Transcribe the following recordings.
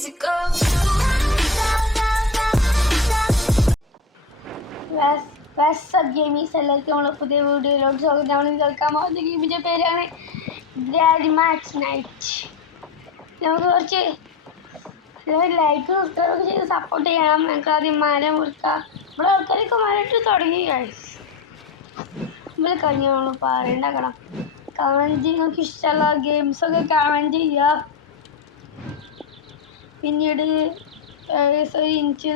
physical. WhatsApp ഗെയിമീസ് എല്ലാവർക്കും നമ്മളെ പുതിയ വീഡിയോയിലോട്ട് സ്വാഗതം. നമ്മൾ കേൾക്കാൻ പോകുന്ന ഗെയിമിൻ്റെ പേരാണ് ഗ്രാൻഡ് മാച്ച് നൈറ്റ്. നമുക്ക് കുറച്ച് ലൈക്ക് സബ്സ്ക്രൈബ് ചെയ്ത് സപ്പോർട്ട് ചെയ്യണം. ഞങ്ങൾക്ക് ആദ്യം മല മുറിക്കാം. നമ്മുടെ ആൾക്കാരൊക്കെ മലയിട്ട് തുടങ്ങി ഗൈസ്. നമ്മൾ കഴിഞ്ഞ നമ്മൾ പറയണ്ടാക്കണം. കമൻറ്റ് നിങ്ങൾക്ക് ഇഷ്ടമുള്ള ഗെയിംസൊക്കെ കമൻറ്റ് ചെയ്യുക. പിന്നീട് ഒരു ഇഞ്ച്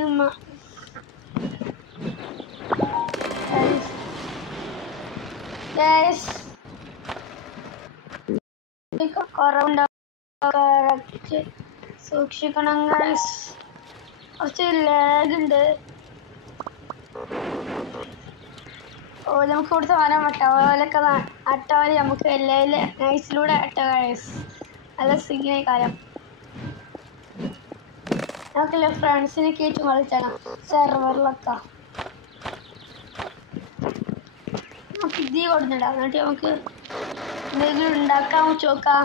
കുറവുണ്ടാവും, സൂക്ഷിക്കണം ഗൈസ്. കുറച്ച് ലാഗ് ഉണ്ട്. നമുക്ക് ഇവിടുത്തെ മരം ഓലൊക്കെ അട്ടവര് നമുക്ക് എല്ലാവരും നൈസിലൂടെ അട്ട ഗൈസ്. നല്ല സിഗ്നൽ കാലം നമുക്കെല്ലാം ഫ്രണ്ട്സിനെ കയറ്റി കളിച്ചാണ് സെർവറിലൊക്കെ. നമുക്ക് ഇതീ കൊടുത്തിടാം. എന്നിട്ട് നമുക്ക് എന്തെങ്കിലും ഉണ്ടാക്കാൻ നോക്കാം.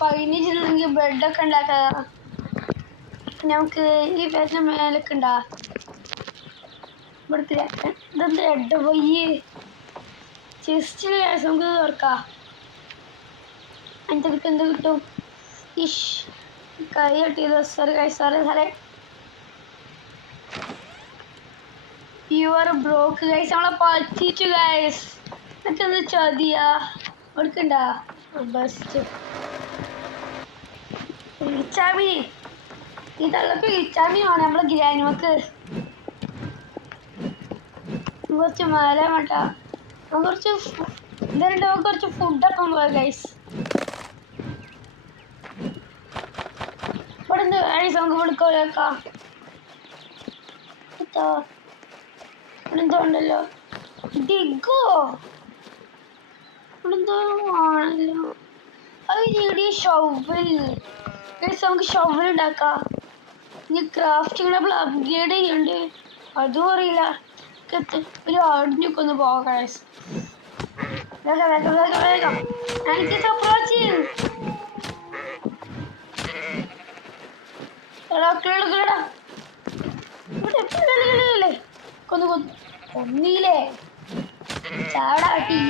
പതിനഞ്ചില്ലെങ്കിൽ ബ്രെഡൊക്കെ ഉണ്ടാക്കാം. നമുക്ക് ഈ പേരിന് മേലൊക്കെ ഉണ്ടാ ഇവിടുത്തെ ഇതെന്ത് റെഡ് പോയി ചെസ്റ്റിൽ നമുക്ക് തുറക്കാം. അതിൻ്റെ എന്ത് കിട്ടും? ഇഷ് കൈ കെട്ടിയത് സാറേ യുവർ ബ്രോക്ക് ഗൈസ്. നമ്മളെ പറ്റിച്ചു ഗൈസ്. എന്നിട്ട് എന്ത് ചതിയാ എടുക്കണ്ട. ബെസ്റ്റ് ഇച്ചാമി ഇതള്ളപ്പോ ഇച്ചാമി വേണം നമ്മളെ ഗ്രാനുമക്ക്. കുറച്ച് മല വേണ്ട. കുറച്ച് ഇതുണ്ട്. കുറച്ച് ഫുഡൊക്കെ പോവാ ഗൈസ്. ഇവിടെ എന്ത് ഗൈസ് നമുക്ക് വിളിക്കോലേക്കാം. ഇവിടെന്തോ ഉണ്ടല്ലോ ഡിഗോ. ഇവിടെന്തോ ആണല്ലോ. അത് ചെറിയ ഷവൽ ഗൈസ്. നമുക്ക് ഷവൽ ഉണ്ടാക്കാം. ഇനി ക്രാഫ്റ്റിംഗ് നമ്മൾ അപ്ഗ്രേഡ് ചെയ്യുന്നുണ്ട്. അതും അറിയില്ല. ഒരു അടിഞ്ഞൊക്കെ ഒന്ന് പോകാം ഗൈസ്. വേഗം കൊന്നില്ലേ ചാടാട്ടി.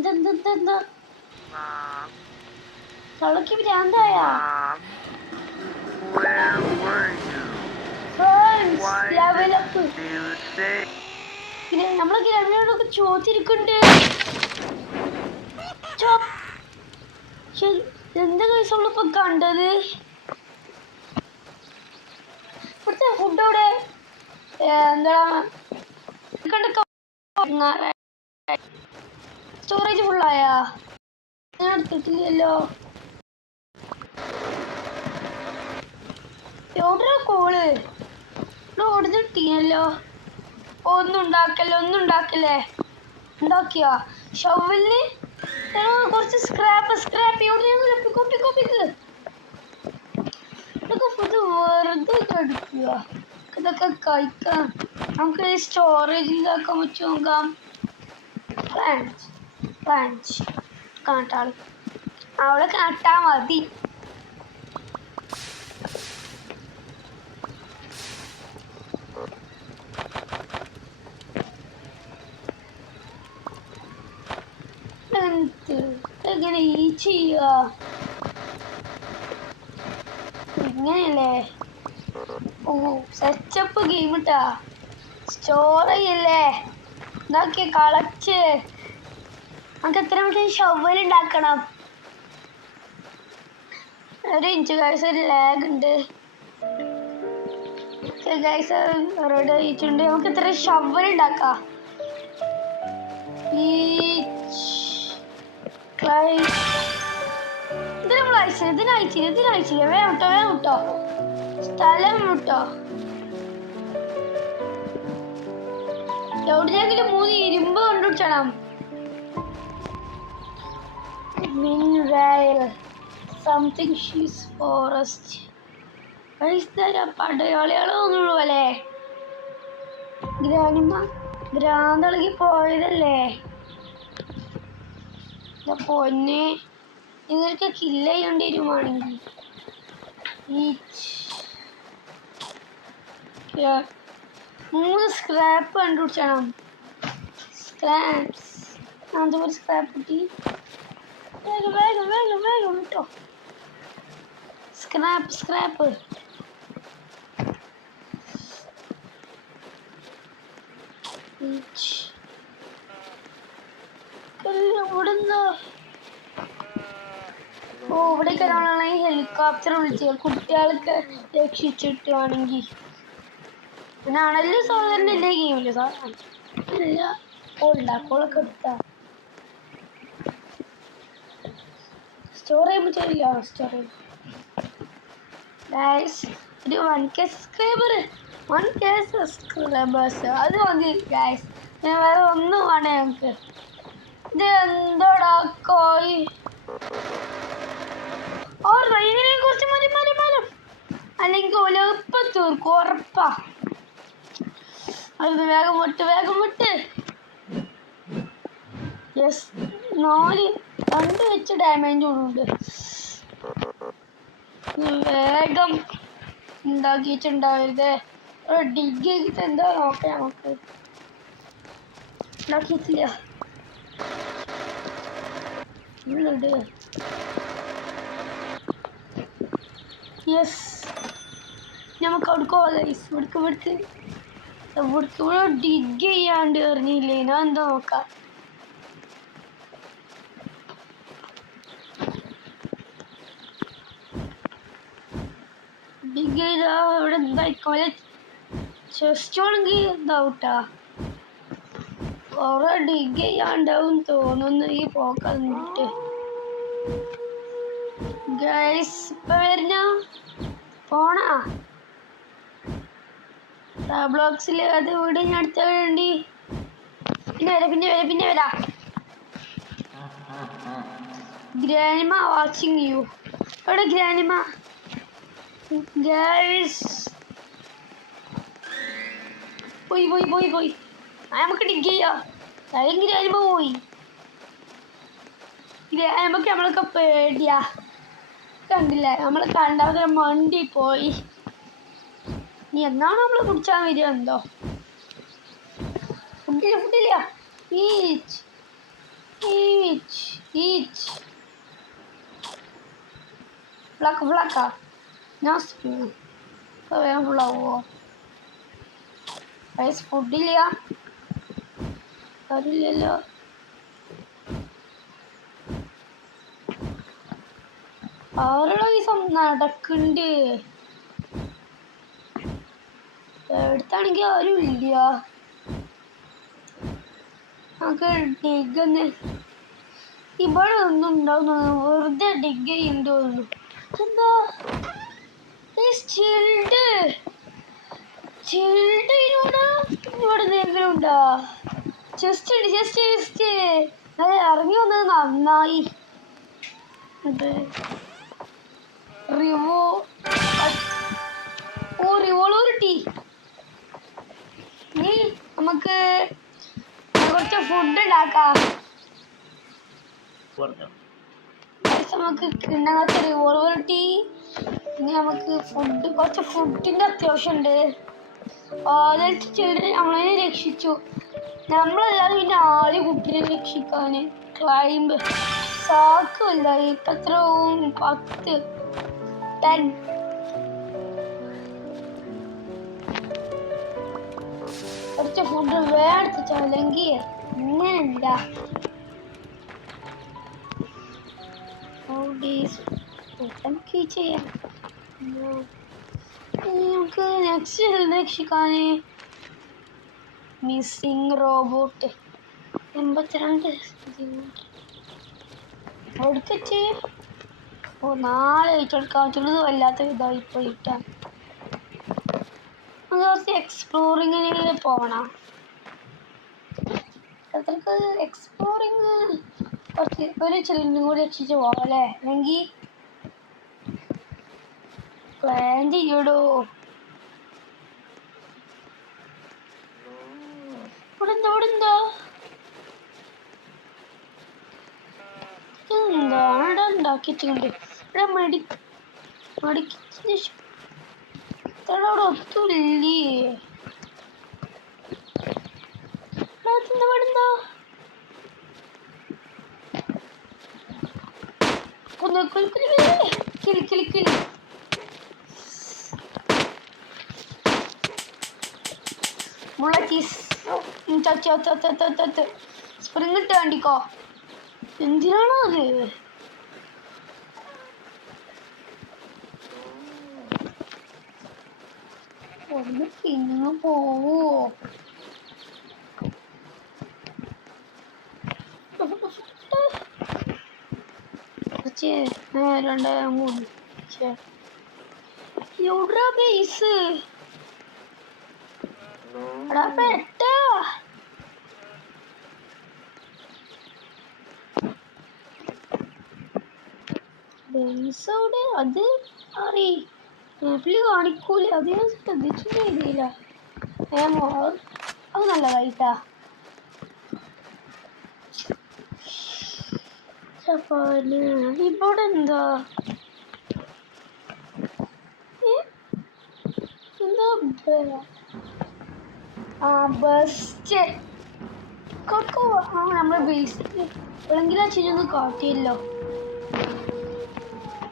എന്താ കളക്ക് ഭ്രാന്തായ നമ്മളെ ഗ്രാമീണോടൊക്കെ ചോദിച്ചിരിക്കുന്നുണ്ട്. എന്താ കഴിച്ച നമ്മളിപ്പോ കണ്ടത്? ഇവിടുത്തെ ഫുഡ് അവിടെ എന്താ സ്റ്റോറേജ് ഫുള്ളായാ? ഞാൻ എടുത്തിട്ടില്ലല്ലോ. എവിടെ കോള് ഓടുന്നിട്ടീനല്ലോ. ഒന്നും ഉണ്ടാക്കല്ലേ. ഉണ്ടാക്കിയാ ഷവലിന് കുറച്ച് സ്ക്രാപ്പ് ഇതൊക്കെ ഫുഡ് വെറുതെ എടുക്കുക. ഇതൊക്കെ കഴിക്കാം. നമുക്ക് സ്റ്റോറേജ് ഇതാക്കാൻ വെച്ച് നോക്കാം. പ്ലാന്റ് കാട്ടാള് അവളെ കാട്ടാ മതി. എങ്ങനെ ഈ ചെയ്യുക? ഇങ്ങനെയല്ലേ? ഓ സെറ്റപ്പ് ഗെയിം ഇട്ടാ. സ്റ്റോറേജല്ലേ ഇതാക്കി കളച്ച്. നമുക്ക് എത്ര മറ്റേ ഷവൽ ഉണ്ടാക്കണം. ഒരു ഇഞ്ച് ഗൈസ്. ഒരു ലാഗ് ഉണ്ട് ഗൈസ്. റെഡി ആയിട്ടുണ്ട്. നമുക്ക് എത്ര ഷവൽ ഉണ്ടാക്കാം. ഇതിനയച്ചില്ല. വേഗം വിട്ടോ. സ്ഥലം വിട്ടോ. എവിടെയെങ്കിലും 3 ഇരുമ്പ് കൊണ്ടുവച്ചണം. സംതിങ് ഷീസ് ഫോറസ്റ്റ് പടയാളികളൊന്നുള്ളൂ അല്ലേ? ഭ്രാന്തളകി പോയതല്ലേ? പൊന്നെ നിങ്ങൾക്ക് കില്ല ചെയ്യേണ്ടി വരുവാണെങ്കിൽ മൂന്ന് സ്ക്രാപ്പ് കണ്ടുപിടിച്ചണം. സ്ക്രാപ്സ് അതുപോലെ സ്ക്രാപ്പ് കിട്ടി. വേഗം വേഗം വേഗം വേഗം കിട്ടോ. സ്ക്രാപ്പ് ഇവിടുന്ന് ഇവിടേക്ക് ഒരാളാണെങ്കിൽ ഹെലികോപ്റ്റർ വിളിച്ച് കുട്ടികൾക്ക് രക്ഷിച്ചിട്ടാണെങ്കിൽ പിന്നാണെങ്കിലും സാധാരണ ഇല്ലേ ഗെയിമില്ല സാധാരണ ഉണ്ടാക്കോളൊക്കെ എടുത്താ സ്റ്റോർ ചെയ്യുമ്പോൾ ചെയ്യില്ല. സ്റ്റോർ ഗൈസ് ഒരു 1K സബ്സ്ക്രൈബേഴ്സ് അത് മതി ഗൈസ്. ഞാൻ വേറെ ഒന്നും വേണേ ഞങ്ങൾക്ക്. ഇത് എന്തോടാ കോയി ഇതിനെ കുറിച്ച് മരം അല്ലെങ്കിൽ ഒലപ്പം തീർക്കും ഉറപ്പാ. അത് വേഗം വിട്ട് യെസ് 2 വെച്ച് ഡാമേജ് ഉണ്ട്. വേഗം ഉണ്ടാക്കിയിട്ടുണ്ടാവരുത്. ഡിഗ് ചെയ്തിട്ട് എന്താ നോക്കാം. നമുക്ക് ഉണ്ടാക്കിയിട്ടില്ല. യെസ് നമുക്ക് അവിടേക്ക് പോകാം. ഇവിടേക്ക് ഡിഗ് ചെയ്യാണ്ട് എറിഞ്ഞില്ലേ. ഞാൻ എന്താ നോക്കാം. ഡിഗ് ചെയ്താ ഇവിടെ എന്തായിക്കോലെ ചെസ്റ്റാണെങ്കിൽ എന്താവട്ടാ. കുറെ ഡിഗ് ചെയ്യാണ്ടാവും തോന്നുന്നു ഈ പോക്കന്നിട്ട്. ഗൈസ് ഇപ്പൊ വരുന്ന പോണാ ബ്ലോക്സിൽ അത് വീട് ഞാൻ അടുത്ത വേണ്ടി പിന്നെ വരാ. ഗ്രാനിമ വാച്ചിങ് യു. എവിടെ ഗ്രാനിമ? ഗൈസ് പോയി നമുക്ക് ഡിഗ് ചെയ്യാം. ഗ്രാനിമ പോയി. ഗ്രാനിമക്ക് നമ്മളൊക്കെ പേടിയാ. കണ്ടില്ല നമ്മളെ കണ്ടാൽ മണ്ടി പോയി. നീ എന്നാണ് നമ്മളെ കുടിച്ചാൽ വരിക എന്തോ. ഫുഡില്ല ഫ്ലക്കാ ഞാൻ വേഗം ഫുള്ളാവോ. ഗൈസ് ഫുഡില്ല അറിയില്ലല്ലോ. ആരുടെ ദിവസം നടക്കണ്ട് എടുത്താണെങ്കിൽ ആരും ഇല്ല. നമുക്ക് ഡിഗ് ഇവിടെ ഒന്നും ഉണ്ടാവുന്നു. വെറുതെ ഡിഗ് ചെയ്യുന്നുണ്ട് തോന്നുന്നു. എന്താ ഇവിടെ എന്തെങ്കിലും ഉണ്ടോ? ചെസ്റ്റ് അത് ഇറങ്ങി വന്നത് നന്നായി. Revolver tea. നമുക്ക് കുറച്ച് ഫുഡ് ഉണ്ടാക്കാം. നമുക്ക് കിണ്ണങ്ങത്തെ റിവോൾവർ ടീ. ഇനി നമുക്ക് കുറച്ച് ഫുഡിൻ്റെ അത്യാവശ്യമുണ്ട്. നമ്മളെ രക്ഷിച്ചു. നമ്മളല്ലാതെ പിന്നെ ആദ്യം കുട്ടിനെ രക്ഷിക്കാൻ ക്ലൈംബ് സാക്കുമല്ല. ഇപ്പം എത്രയും 10 കുറച്ച് ഫുഡ് വേർത്തിച്ചോ. അല്ലെങ്കിൽ ഇങ്ങനെയല്ല. നമുക്ക് ചെയ്യാം. നമുക്ക് നെക്സ്റ്റ് രക്ഷിക്കാൻ മിസ്സിംഗ് റോബോട്ട് 82 എടുത്തിട്ട് 4 ഏറ്റെടുക്കാൻ പറ്റുള്ളത് വല്ലാത്ത ഇതായി പോയിട്ടാണ്. കുറച്ച് എക്സ്പ്ലോറിങ്ങിന് പോകണം. അത്രക്ക് എക്സ്പ്ലോറിങ് കുറച്ച് ഒരു ചെല്ലിനും കൂടി രക്ഷിച്ച് പോകാം അല്ലേ. അല്ലെങ്കിൽ പ്ലാൻ ചെയ്യടോ. ഇവിടെന്തോ ആക്കിയിട്ടുണ്ട്. ഇവിടെ മെഡിക്കൽ അവിടെ ഒത്തുമില്ലേ? പാടുന്നോ കിളി കിളി കിളി. സ്പ്രിങ് ഇട്ട് കണ്ടിക്കോ. എന്തിനാണോ അത്? ഒന്ന് പിന്നെ പോവോ? രണ്ട് മൂന്ന് എവിടാ ബേസ്? എടാ പെട്ടാ ബേസ് അവിടെ. അത് അറി മാപ്പിൽ കാണിക്കൂല. അത് ഞാൻ ശ്രദ്ധിച്ചില്ല. അത് നല്ലതായിട്ടാ. ഇവിടെ എന്താ ബെസ്റ്റ് നമ്മളെ ബേസ് എവിടെങ്കിലും ആ ചിരിയൊന്നും കാട്ടിയല്ലോ.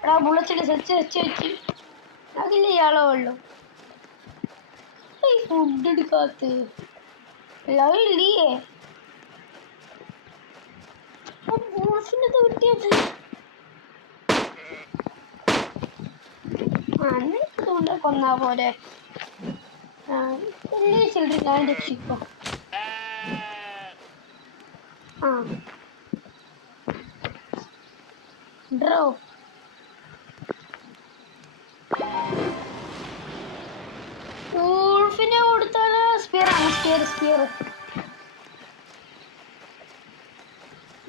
എടാ ബുള്ളറ്റ് സെച്ച് വെച്ച് വെച്ച് അതില്ല ഇയാളോ ഉള്ളു. ഫുഡ് എടുക്കാത്ത എല്ലാവരും ഇല്ലേ? കിട്ടിയത് അതുകൊണ്ട് കൊന്നാ പോലെ ചിൽഡ്രൻ രക്ഷിക്കോ. ഡ്രോ വൂൾഫിനെ കൊടുത്താല് സ്പിയറാണ്. സ്പിയർ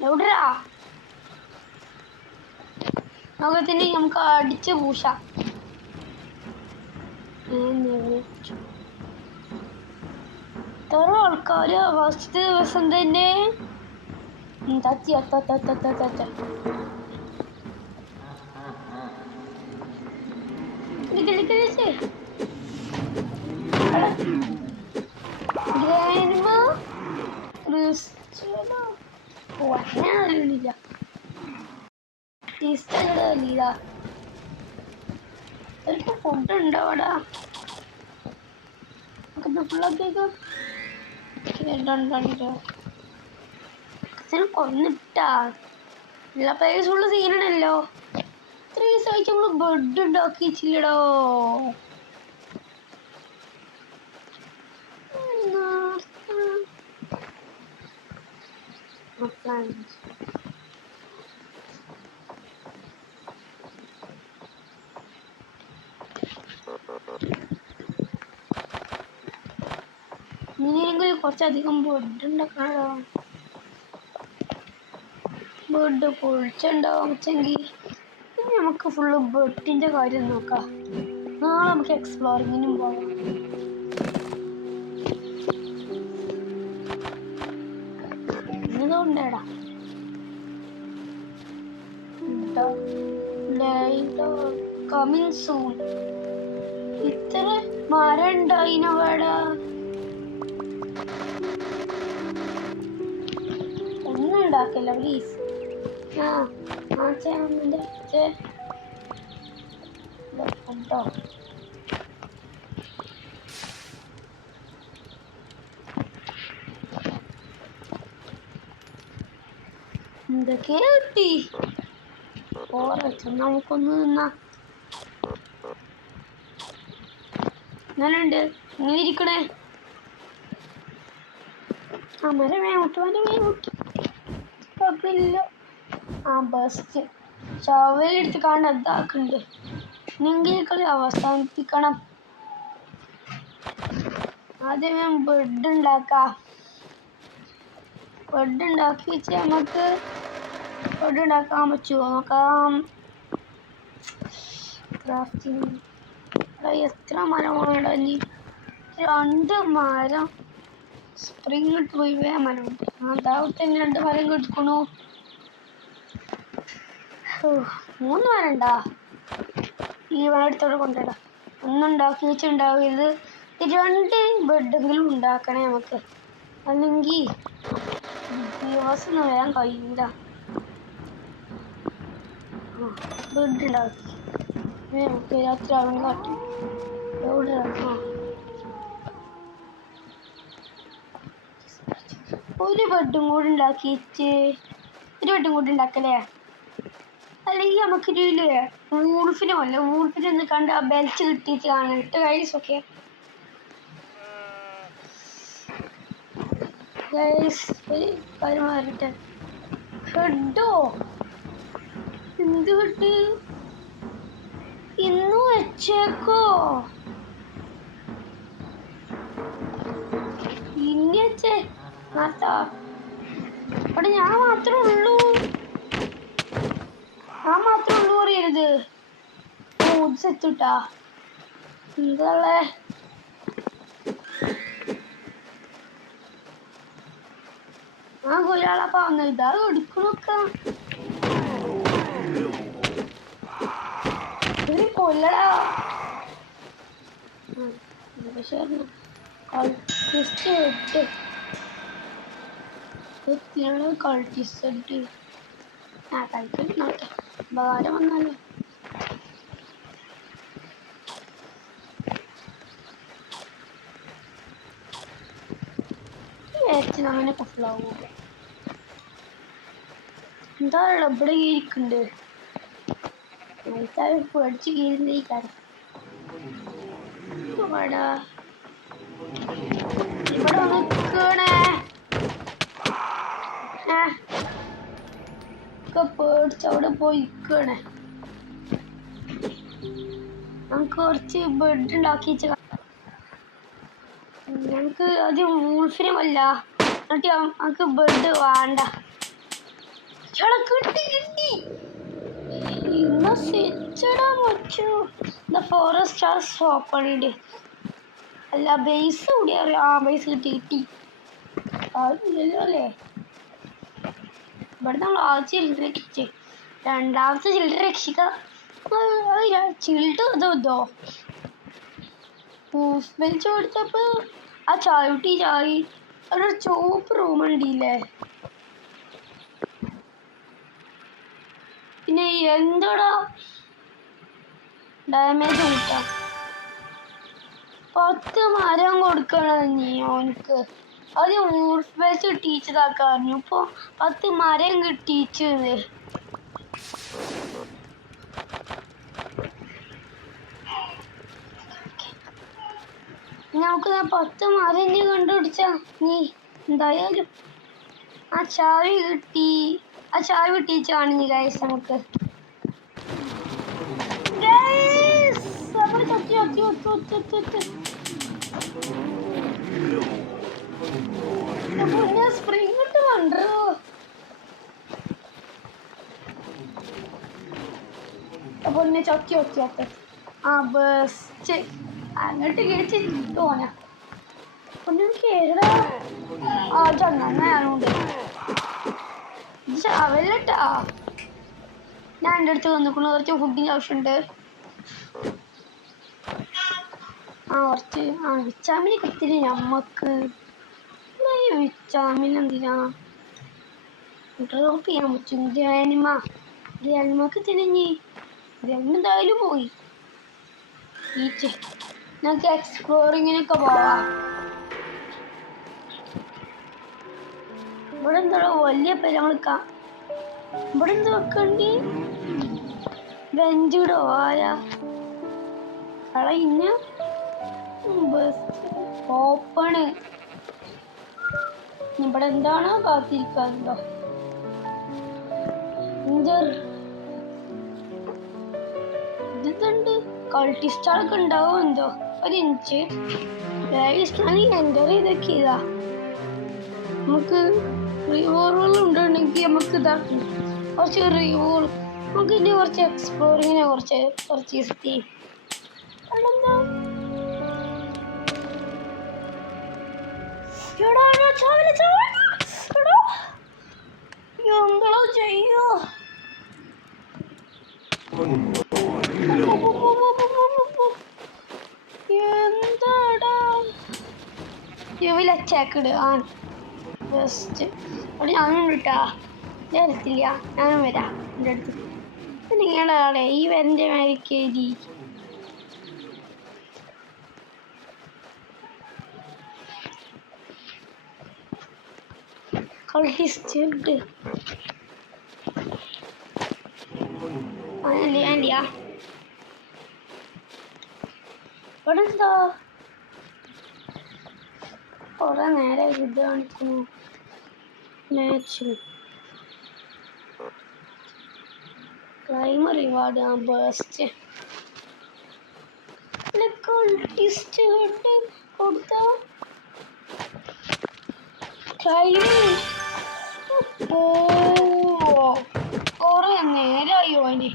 എവിടെയാ? ലോകത്തിന് നമുക്ക് അടിച്ച് പൂശാം. ഇത്ര ആൾക്കാര് ഫസ്റ്റ് ദിവസം തന്നെ ഫുഡ് ഉണ്ടോ അവിടെ? ഫുള്ളാക്കിയേക്കോ. കൊന്നിട്ടാ എല്ലാ പ്ലേസുള്ള സീനാണല്ലോ. ഇത്ര ദിവസമായിട്ട് നമ്മള് ബെഡ് ഉണ്ടാക്കിച്ചില്ലടോ. ഇങ്ങനെയെങ്കിൽ കുറച്ചധികം ബെഡ് ഉണ്ടാക്കണോ? ബെഡ് പൊളിച്ചുണ്ടാവാമെങ്കിൽ നമുക്ക് ഫുള്ള് ബെഡിൻ്റെ കാര്യം നോക്കാം. നാളെ നമുക്ക് എക്സ്പ്ലോറിങ്ങിനും പോകാം. ഇതുകൊണ്ടേടാ കമ്മിങ് സൂൺ. ഇത്ര മരം ഉണ്ടായിനവേടാ. ഒന്നും ഉണ്ടാക്കില്ല പ്ലീസ്. ഫുഡോ എന്തൊക്കെ കിട്ടി? നമുക്കൊന്ന് നിന്നാ ഇങ്ങനുണ്ട്. ഇങ്ങനെ ഇരിക്കണേ. കുഴപ്പമില്ല. ബെസ്റ്റ് ചവലെടുത്ത് കാണാൻ എന്താക്കുന്നുണ്ട്. ഇനിയെങ്കിലും കളി അവസാനിപ്പിക്കണം. ആദ്യം ഞാൻ ബെഡ് ഉണ്ടാക്കാം. ബെഡ് ഉണ്ടാക്കി വെച്ച് നമുക്ക് ബെഡ് ഉണ്ടാക്കാൻ പറ്റുമോ നോക്കാം. ക്രാഫ്റ്റിംഗ് എത്ര മരമാണ് ഇനി? 2 മരം. സ്പ്രിങ് ഇട്ട് പോയി മരമുണ്ട്. അതാവട്ടെ 2 മരം കിടക്കണു. 3 പേരുണ്ടാ ഈ അടുത്തോടെ കൊണ്ടിടാം. ഒന്നുണ്ടാക്കി വെച്ചുണ്ടാവിയത് 2 ബെഡെങ്കിലും ഉണ്ടാക്കണേ നമുക്ക്, അല്ലെങ്കിൽ ദിവസം വരാൻ കഴിയില്ല. ബെഡ് ഉണ്ടാക്കി നമുക്ക് രാത്രി ആവണ കാട്ടി എവിടെ ഒരു ബെഡും കൂടി ഉണ്ടാക്കിയിട്ട് ഉണ്ടാക്കല്ലേ. അല്ലെങ്കിൽ നമുക്കൊരു വൂൾഫിനെ പോലെ വൂൾഫിനെ ഒന്ന് കണ്ട് ആ ബെൽറ്റ് കിട്ടിയിട്ട് കാണിട്ട് ഗൈസ്. ഓക്കെ ഗൈസ്, ഒരു കാര്യം മാറിട്ടെ. ഹെഡോ എന്ത് കിട്ടി ഇന്ന് വെച്ചേക്കോ? ഇനി വെച്ചേ അവിടെ ഞാൻ മാത്രമേ ഉള്ളൂ അറിയരുത്. സെത്തിട്ടാ എന്താ ആ കൊല്ലാളപ്പാ വന്നു. ഇതാ എടുക്കണൊക്ക കൊല്ലടാ. കളിച്ചിട്ട് കളിക്കട്ടെ, ഉപകാരം വന്നാലോ. അങ്ങനെ കുഫിളാവൂ. എന്താ ഇവിടെ ഇരിക്കുന്നുണ്ട്, പേടിച്ച് കീഴുന്നേക്കാരം. ഇവിടെ നിൽക്കണേ പേടിച്ച് അവിടെ പോയിക്കണേ. നമുക്ക് കുറച്ച് ബെഡ് ഉണ്ടാക്കി ഞങ്ങൾക്ക് ആദ്യം വൂൾഫിനെ വല്ല എന്നിട്ട് നമുക്ക് ബെഡ് വേണ്ട. ഫോറസ്റ്റ് ഓപ്പണിണ്ട് അല്ല ബേസ് കൂടി അറിയാം. ആ ബേസ് കിട്ടി ആരുമില്ലല്ലോ അല്ലേ. ഇവിടെ നമ്മൾ ആദ്യം ചില്ലറ രക്ഷിച്ച്, രണ്ടാമത്തെ ചില്ലറ രക്ഷിക്കാം. ചിൽഡ് ഇതോ വലിച്ചു കൊടുത്തപ്പോ ആ ചായ അവിടെ ചുവപ്പ് റൂമുണ്ടില്ലേ. പിന്നെ എന്താടാ ഡാമേജ് കിട്ടാം. 10 മരം കൊടുക്കണം നീ ഓനക്ക്. അത് വൂൾഫ് വെച്ച് കിട്ടിച്ചതാക്കാറിഞ്ഞു. ഇപ്പൊ 10 മരം കിട്ടിച്ചത്. നമുക്ക് 10 മരം കണ്ടുപിടിച്ച നീ എന്തായാലും ആ ചാവി കിട്ടിച്ചാണ് നീ ഗൈസ്. നമുക്ക് സ്പ്രിംഗ് ഇട്ട് കണ്ടോ. പൊന്നെ ചൊക്കെ ആ ബെസ്റ്റ് അങ്ങോട്ട് കഴിച്ച് തോന്നാ പൊന്നെ കേരള ആ ചങ്ങാനുണ്ട് ചാവല്ലട്ടാ. ഞാൻ എൻ്റെ അടുത്ത് വന്നിക്കണു. കുറച്ച് ഫുഡിൻ്റെ ആവശ്യമുണ്ട്. കുറച്ച് വിറ്റാമിൻ കിട്ടില്ല നമ്മക്ക്. വിറ്റാമിൻ എന്തിനാ ഡ്രോപ്പ് ചെയ്യാൻ പറ്റും. ഗ്രാനിമക്ക് തിരിഞ്ഞ് എന്തായാലും പോയി. ഞങ്ങൾക്ക് എക്സ്പ്ലോറിങ്ങിനൊക്കെ പോവാം. ഇവിടെ എന്താ വലിയ പെരമൾക്കാ. ഇവിടെ എന്താ വെക്കണ്ടി ബെഞ്ചിടോ ആരാ കളയിഞ്ഞ ഓപ്പണ്. ഇവിടെ എന്താണ് കാത്തിരിക്കാറുണ്ടോ. ഇതുണ്ട് കൾട്ടിസ്റ്റാളൊക്കെ ഉണ്ടാവും എന്തോ. ഒരു ഇഞ്ച് എൻ്റർ ചെയ്തൊക്കെ ഇതാ. നമുക്ക് റിവോറുകൾ ഉണ്ടെങ്കിൽ നമുക്ക് ഇതാക്കി കുറച്ച് റിവോൾ നമുക്ക് ഇനി കുറച്ച് എക്സ്പ്ലോറിങ്ങിനെ കുറച്ച് എത്തി. എന്തോ ചെയ്യോ എന്താടാ അച്ചാക്കിട് ആ ബെസ്റ്റ്. അവിടെ ഞാനും കിട്ടാ ഞാൻ എടുത്തില്ല, ഞാനും വരാം എൻ്റെ അടുത്ത്. നിങ്ങളാളെ ഈ വരൻ്റെ മേലെ കയറി കളിച്ചിട്ട് ആൻഡിയാ ഇവിടെ എന്താ കുറെ നേരെ ഇത് കാണിക്കുന്നു. മാച്ച് ക്ലൈമർ റിവാർഡ് ആ ബേസ്റ്റ് കളിസ്റ്റ് കൊടുത്ത കൊറേ നേരായോ അതിന്.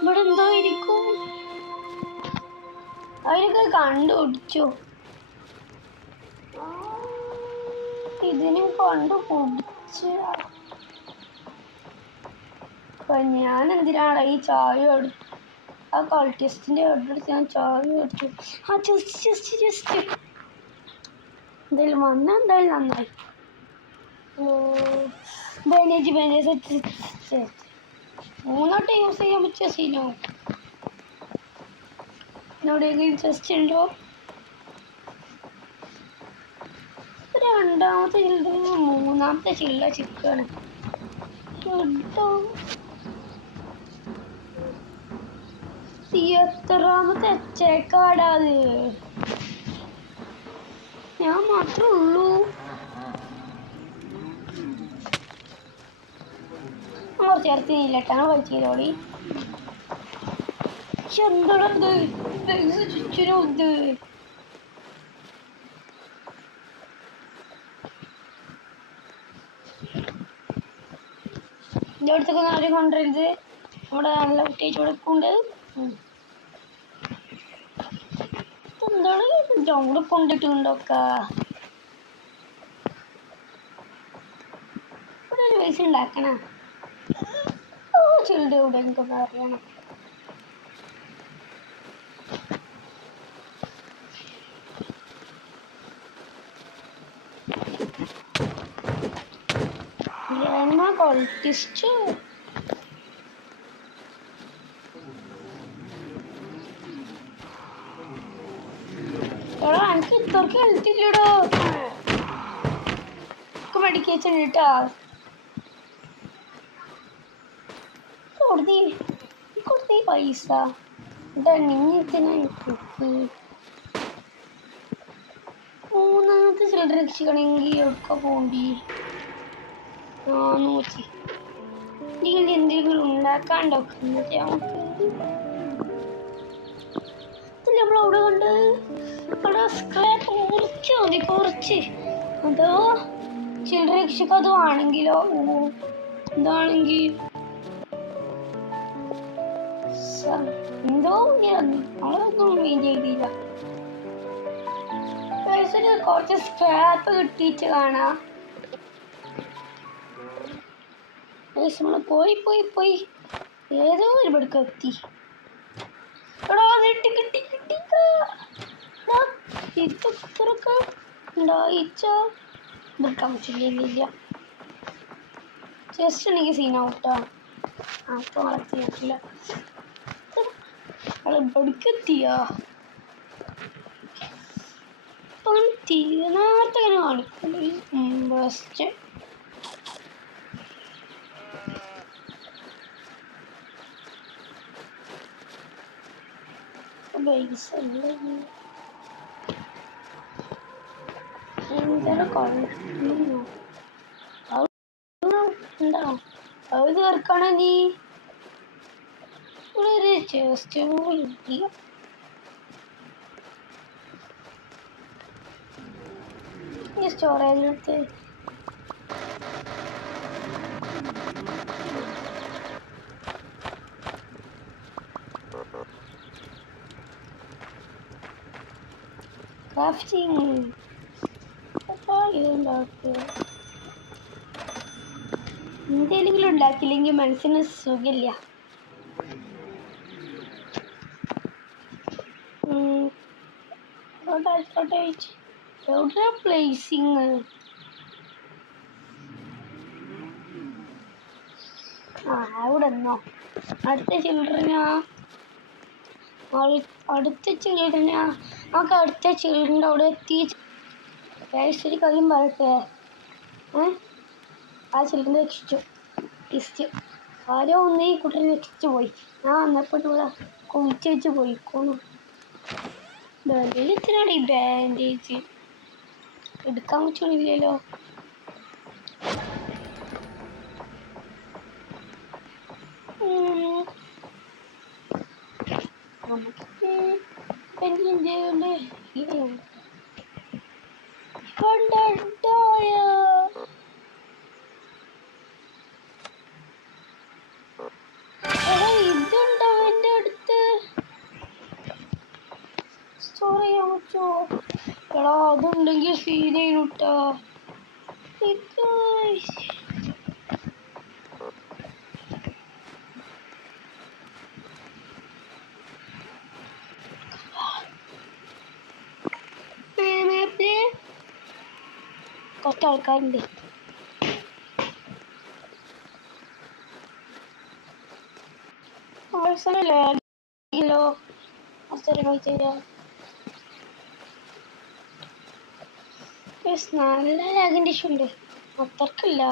ഇവിടെ എന്തോ ഇരിക്കും, അവരൊക്കെ കണ്ടുപിടിച്ചു. ഇതിനും കണ്ടുപിടിച്ച് ഞാൻ എന്തിനാണ് ഈ ചായ എടുത്തു, ആ കളിസ്റ്റിന്റെ അടുത്ത് ഞാൻ ചായ എടുത്തു. ആ ജസ്റ്റ് എന്തായാലും വന്നാൽ എന്തായാലും നന്നായി. ബാൻഡേജ് 3 യൂസ് ചെയ്യാൻ പറ്റിയ സീനോ. എവിടെയെങ്കിലും ജസ്റ്റ് ഉണ്ടോ? രണ്ടാമത്തെ ചില്ലറ മൂന്നാമത്തെ ചില്ല ചിക്കാണ് കേട്ടോ. എത്രാമത്തെ ചേക്കാടാ അത്? ഞാൻ മാത്രമേ ഉള്ളൂ. കുറച്ച് ചേർത്തില്ലട്ടാണ് കളിച്ചോളി. എന്താണത് ചുറ്റിനും ഇത് എൻ്റെ അടുത്തൊക്കെ ആരും കൊണ്ടുവരരുത്. നമ്മുടെ നല്ല കുട്ടിയായിട്ട് കൊടുക്കുന്നുണ്ട്. എന്താണ് അവിടെ കൊണ്ടിട്ടുണ്ടൊക്കെ ഇവിടെ ഒരു പൈസ ഉണ്ടാക്കണ ചിലരുടെ കൂടെ എനിക്കൊന്ന് അറിയണം. എന്നാ കളിസ്റ്റ് എടാ എനിക്ക് ഇത്രക്ക് ഹെൽത്തില്ലടോ. മെഡിക്കേഷൻ കേട്ടാ കൊടുത്തീ പൈസ എന്താ നിങ്ങത്തിന്. മൂന്നാമത്തെ ചിലർ രക്ഷിക്കണമെങ്കിൽ ഒക്കെ പോണ്ടി. 400 നിങ്ങൾ എന്തെങ്കിലും ഉണ്ടാക്കാണ്ടൊക്കെ എന്നിട്ട് നമുക്ക് നമ്മളവിടെ കൊണ്ട് അവിടെ സ്ക്രാപ്പ് കുറച്ച് മതി, കുറച്ച്. അതോ ചിലർ രക്ഷിക്കും അതോ ആണെങ്കിലോ എന്താണെങ്കിൽ എന്തോ നമ്മളൊന്നും മെയിൻ ചെയ്തില്ല. കുറച്ച് സ്ക്രാപ്പ് കിട്ടിയിട്ട് കാണാം. നമ്മൾ പോയി ഏതോ ഒരു പടുക്ക എത്തി. എടാ കിട്ടി ഇതൊക്കെ ഉണ്ടായിച്ചോ എടുക്കാൻ പറ്റില്ല. ജസ്റ്റ് എനിക്ക് സീനാവട്ടോ. അപ്പോൾ വളർത്തിയിട്ടില്ല അത് പടുക്കെത്തിയാ നേരത്തെ അങ്ങനെ കാണിക്കും. ബെസ്റ്റ് എന്താ അത് തീർക്കണ നീ ചെസ്റ്റ് സ്റ്റോറേജിനകത്ത് ക്രാഫ്റ്റിംഗ് ഇതുണ്ടാക്കുക. എന്തെങ്കിലും ഉണ്ടാക്കിയില്ലെങ്കിൽ മനസ്സിന് സുഖമില്ല. എവിടെ പ്ലേസിങ്? അവിടെ നിന്നോ. അടുത്ത ചിൽഡ്രനാ നമുക്ക് അടുത്ത ചിൽഡ്രൻ്റെ അവിടെ എത്തി. ശരി കാര്യം പറയട്ടെ. ആ ചിൽഡ്രനെ രക്ഷിച്ചു. ആരോ ഒന്ന് ഈ കുട്ടനെ രക്ഷിച്ചു പോയി. ഞാൻ വന്നപ്പോഴുള്ള കുഴിച്ച് വെച്ച് പോയിക്കോണു. ബന്ധത്തിനാണ് ഈ ബാൻഡേജ് എടുക്കാൻ പറ്റണില്ലല്ലോ. നമുക്ക് ഇതുണ്ടോ എൻ്റെ അടുത്ത്? സ്റ്റോർ ചെയ്യാൻ പറ്റുമോ? എടാ അതുണ്ടെങ്കിൽ സീൻ ചെയ്യൂട്ടോ. കുറച്ച് ആൾക്കാരുണ്ട്. നല്ല ലാഗിൻ്റെ ഇഷ്യൂ ഉണ്ട്. അത്രക്കില്ല.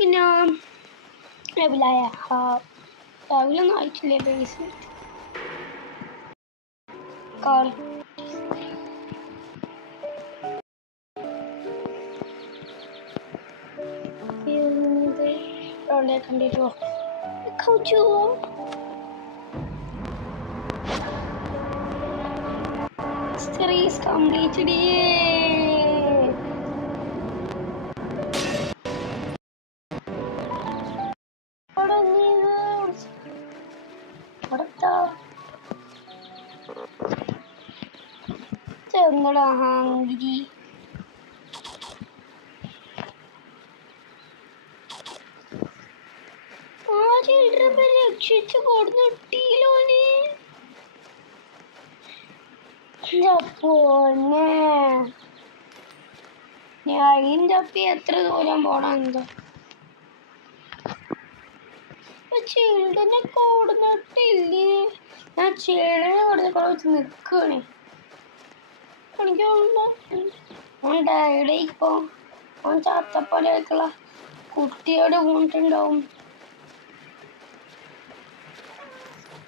പിന്നെ ലെവലായ ലെവലൊന്നും ആയിട്ടില്ലേ ബേസ് കാർ. കണ്ടിട്ടോ series completed. ചെന്നടാ ഹാങ്കി. ആ ചിൽഡ്രൻ രക്ഷിച്ചു കൊടുത്തിട്ടീലോന്. പോന്നെ ഞാൻ ഇതിൻ്റെ അപ്പി എത്ര ദൂരം പോണം എന്തോ. ചിൽഡ്രനെ കൊടുന്നിട്ടില്ലേ? ഞാൻ ചിൽഡ്രനെ കൊടുത്ത വെച്ച് നിൽക്കണേ. എനിക്ക് ഡയറി ഇപ്പോ അവൻ ചാത്തപ്പോലെയൊക്കെയുള്ള കുട്ടിയോട് വീണിട്ടുണ്ടാവും.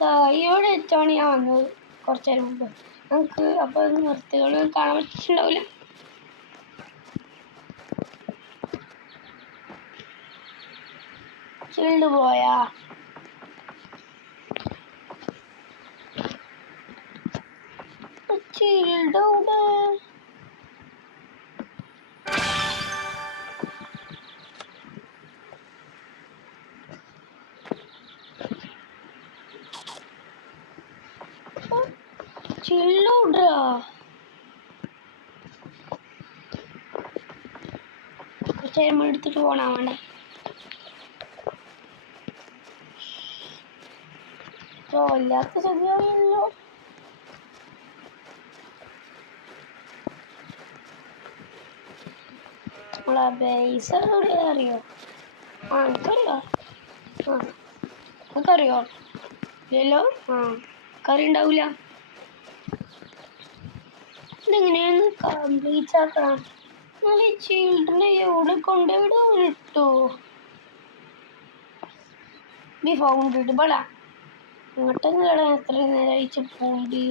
തായിയോടെ എത്താണ് ഞാൻ വന്നത് കുറച്ചു നേരം മുമ്പ്. നമുക്ക് അപ്പോൾ നിർത്തുകൾ കാണാൻ പറ്റിയിട്ടുണ്ടാവില്ല. ചിൽഡ് പോയാ ചിൽഡ് അവിടെ ചില്ലൂടാ. കുറച്ച് നേരം എടുത്തിട്ട് പോണ വേണ്ടേ. ഇല്ലാത്ത ശരിയായല്ലോ. നമ്മളെ ബേസ് എവിടെ അറിയോ? എനിക്കറിയോ. നമുക്കറിയോ ഇല്ലല്ലോ. കറി ഉണ്ടാവില്ല. ഇതെങ്ങനെയാണ് കംപ്ലീറ്റ് ആക്കണം? നല്ല ചിൽഡ്രനെ എവിടെ കൊണ്ടുവിട്ടു. ബി ഫൗണ്ട് ഇടുമ്പോളാ ഇങ്ങോട്ടൊന്നും എത്ര നേരം അയച്ചു പോണ്ടി.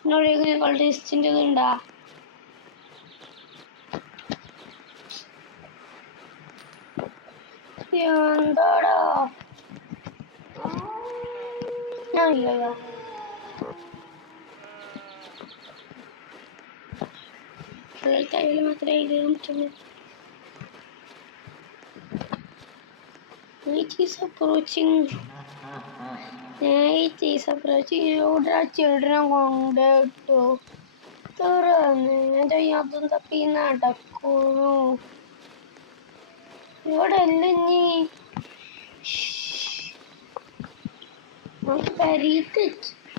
എന്നോട് കളിസ്റ്റിൻ്റെ ഇതുണ്ടാ? എന്താടാ ഞാനില്ലല്ലോ. കയ്യിൽ മാത്രമേ എഴുതാൻ പറ്റുള്ളൂ. Night is approaching. ഇവിടെ ചിൽഡ്രനെ കൊണ്ടിട്ടു. തുറന്ന് അതും തപ്പി നടക്കുന്നു. ഇവിടെ അല്ല നീ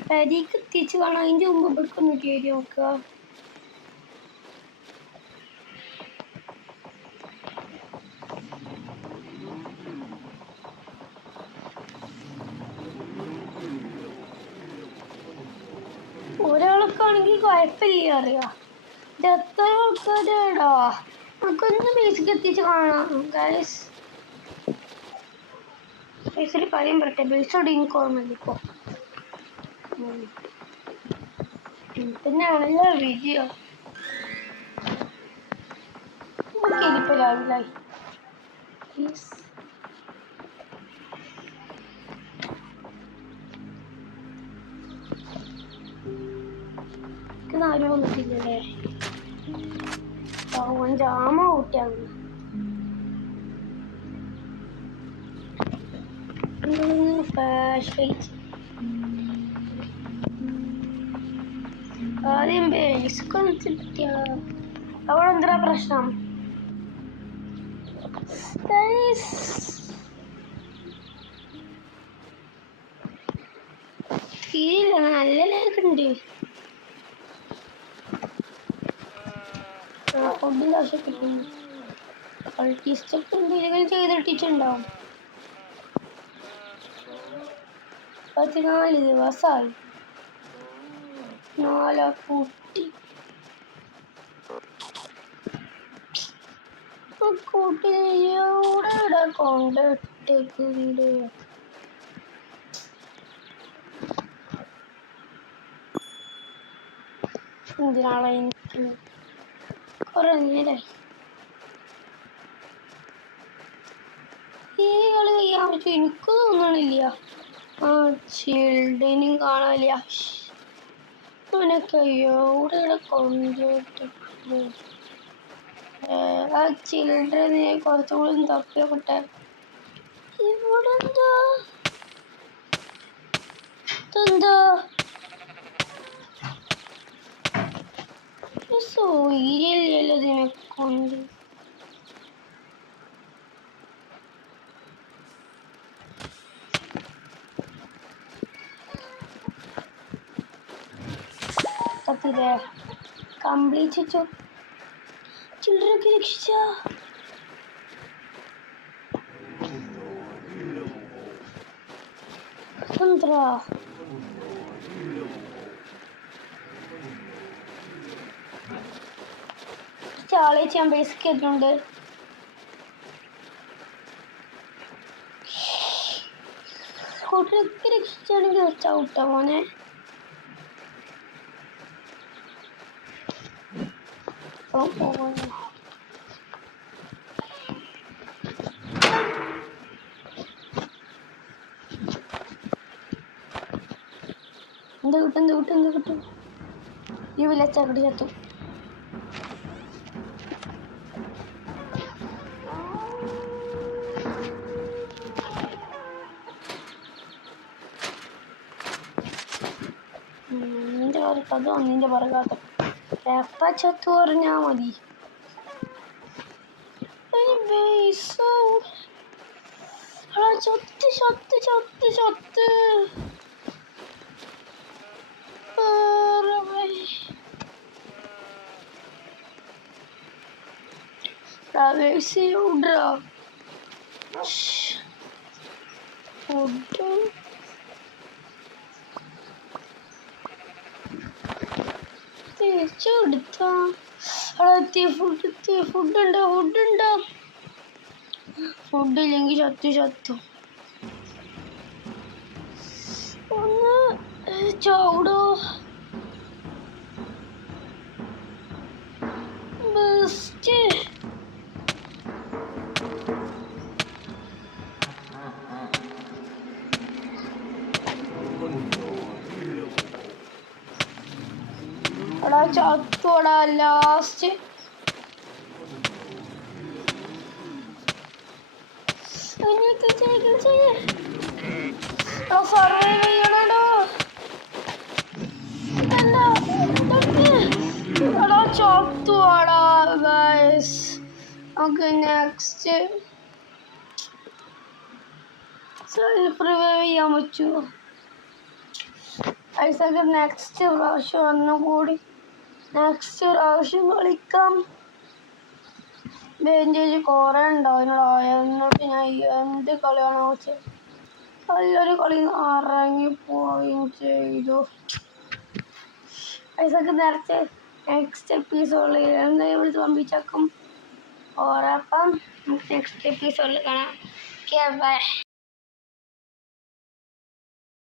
പെരീക്ക് എത്തിച്ച് കാണാം. അതിൻ്റെ മുമ്പ് ഇവിടേക്കൊന്ന് കയറി നോക്കുക. ഒരാൾക്കാണെങ്കിൽ കുഴപ്പമില്ല അറിയാം. ഇത് എത്ര ആൾക്കാരാടാ. നമുക്കൊന്ന് ബേസിക്ക് എത്തിച്ച് കാണാം ഗൈസ്. ബേസിൽ കാര്യം പറയട്ടെ. ബേസോട് എനിക്ക് ഓർമ്മയില്ല ഇപ്പോൾ. പിന്നെയാണല്ലോ വീഡിയോ ഇനിയിപ്പോൾ രാവിലായി. പ്ലീസ് ആരും വന്നിട്ടില്ലല്ലേ. ജാമ കൂട്ടിയാണ്. ആദ്യം ബേസിക് കിട്ടിയ അവിടെ എന്താ പ്രശ്നം? തീരില്ല, നല്ല ലേക്കുണ്ട്. ഫുഡിൻ്റെ ആവശ്യത്തില്ല. ടീസ്റ്റൊക്കെ എന്തെങ്കിലും ചെയ്തിട്ടിട്ടുണ്ടാവും. 14 ദിവസമായി. 4 കുട്ടി എവിടെ കൊണ്ടിട്ടുണ്ട്. എന്തിനാണ് എനിക്ക് കുറെ നേരമായി ഈ കളി ചെയ്യാൻ പറ്റും. എനിക്ക് തോന്നണില്ല. ചിൽഡ്രനും കാണാനില്ല. അവനൊക്കെ എവിടെ കൊണ്ടിട്ട് ആ ചിൽഡ്രനെ കുറച്ചും കൂടി തപ്പിയോട്ടെ. ഇവിടെ എന്താ സൂര്യല്ലോ ഇതിനെ കൊണ്ട്. കത്തില്ലേ കംപ്ലീറ്റ് ചിൽഡ്രനൊക്കെ രക്ഷിച്ച. ആളെ ചെയ്യാൻ ബേസിക് ആയിട്ടുണ്ട്. കൂട്ടിനൊക്കെ രക്ഷിച്ചാണെങ്കിൽ ചവിട്ടാ മോനെ. എന്ത് കിട്ടും ഈ വിലച്ചകടി ചത്തു. അത് ഒന്നിൻ്റെ പുറകാത്ത എപ്പ ചത്തു പറഞ്ഞാ മതി. ചത്ത് ഫുഡ് തിരിച്ചെടുത്താ ഫുഡുണ്ടോ? ഫുഡില്ലെങ്കിൽ ചത്തു. ഒന്ന് ചവിടോ. ബെസ്റ്റ് ചത്തോടാ ലാസ്റ്റ്. സർവൈവ് ചെയ്യണോ. ചത്തോടാ guys. Okay next self revive ചെയ്യാൻ പറ്റുമോ? ഐസക്ക് നെക്സ്റ്റ് പ്രാവശ്യം ഒന്നുകൂടി നെക്സ്റ്റ് പ്രാവശ്യം കളിക്കാം. ബെഞ്ചേജ് കുറേ ഉണ്ടാവുന്നോ എന്നിട്ട് ഞാൻ എന്ത് കളിയാണോ വെച്ചത് നല്ലൊരു കളി ഇറങ്ങിപ്പോവുകയും ചെയ്തു. ഐസക്ക് നേരത്തെ നെക്സ്റ്റ് എപ്പിസോഡിൽ എന്തെങ്കിലും വിളിച്ച് പമ്പിച്ചേക്കും. ഓരപ്പം നമുക്ക് നെക്സ്റ്റ് എപ്പിസോഡിൽ കാണാം. Okay bye.